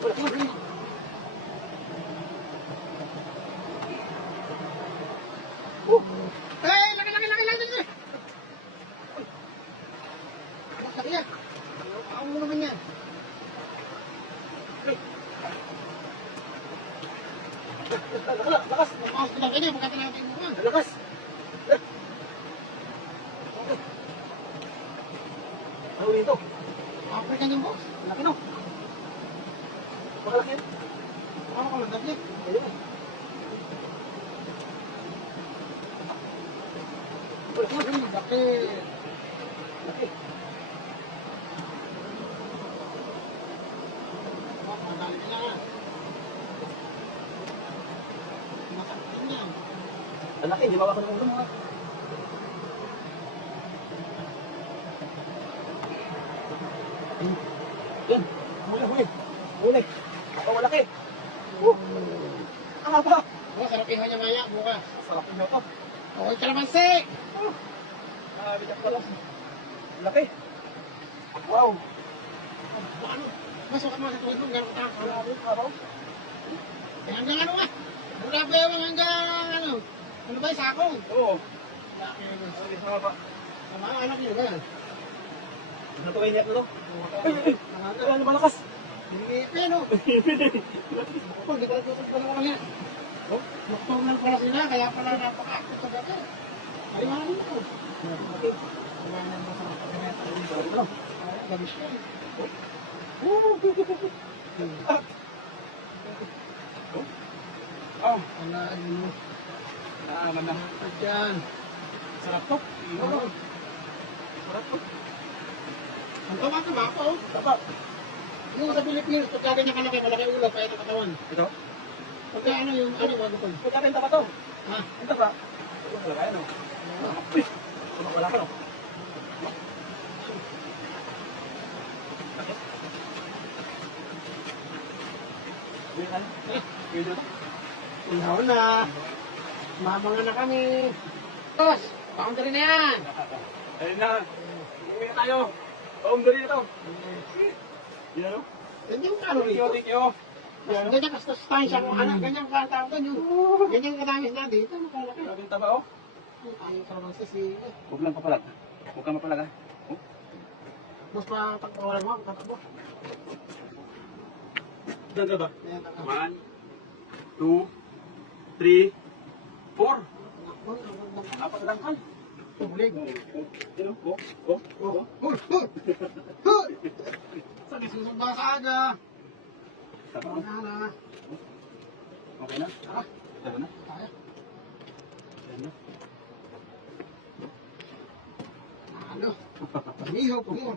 Laki. Laki yan. Ako mo naman yan. Lakas. Lakas lang kayo. Magkata natin mo ka. Lakas. Ano dito? African yung box. Laki no. Makalaki. Ano ka lang dapit? Ayun. Laki. Laki. Madali ka lang. Masakit yan. Ang laki, di ba ako ng ulo mo? Yan, huli. Ako malaki. Ang haba. Sarapihan niya maya, buka. Sarapin niyo ito. Okay, kalamansi. Bitak pala. Laki. Wow. Ano? Masuk ka mga sa tuwid mo, gano'n ka. Hanggang ano nga? Mula ba yung hanggang ano? Ano ba yung sakong? Oo. Laki. Sama, anak niyo ba? Ano to kayo niya ito? Ay, ano malakas? Hinipin, o. Hinipin, eh. Ako, hindi ko nagtutok pa naman yan. Nocturnal pala sila, kaya pala napaka-active sa gabi. Kalimanin mo. Kalimanin mo sa pagkaneta. Ano? Gabi siya. Alaan mo. Naaman na. Diyan. Sarap to. Sarap to. Ang tama ako. Tapa. Yung sa Pilipinas, pagka ganyan kalaki, malaki ulo, kaya ito katawan. Ito? Pagka ano yung ano, wag ko. Pagka benta pa to? Ha? Benta pa? Ito malaki ano? Uy! Wala ka no? Ihaw na. Mamanga na kami. Tos, boundary na yan. Ayun na. Uwi na tayo. Boundary na to. Yan o. Yan yung ano rito. Thank you. Ganyan ka tayo siya kung anak. Ganyan ka tao doon yun. Ganyan ka tamis na dito. Makalaki. Maging taba o. Ayaw ka naman sisi. Huwag lang papalag. Huwag ka mapalag ha. Mas patagpawalan mo. Tatakbo. Diyan ka ba? 1, 2, 3, 4. Apat lang kal. Tublig. Sino? Sabi susog ba ka aga? Okay na. Okay na? Tara na? Kaya. Ano? Inihaw po mo.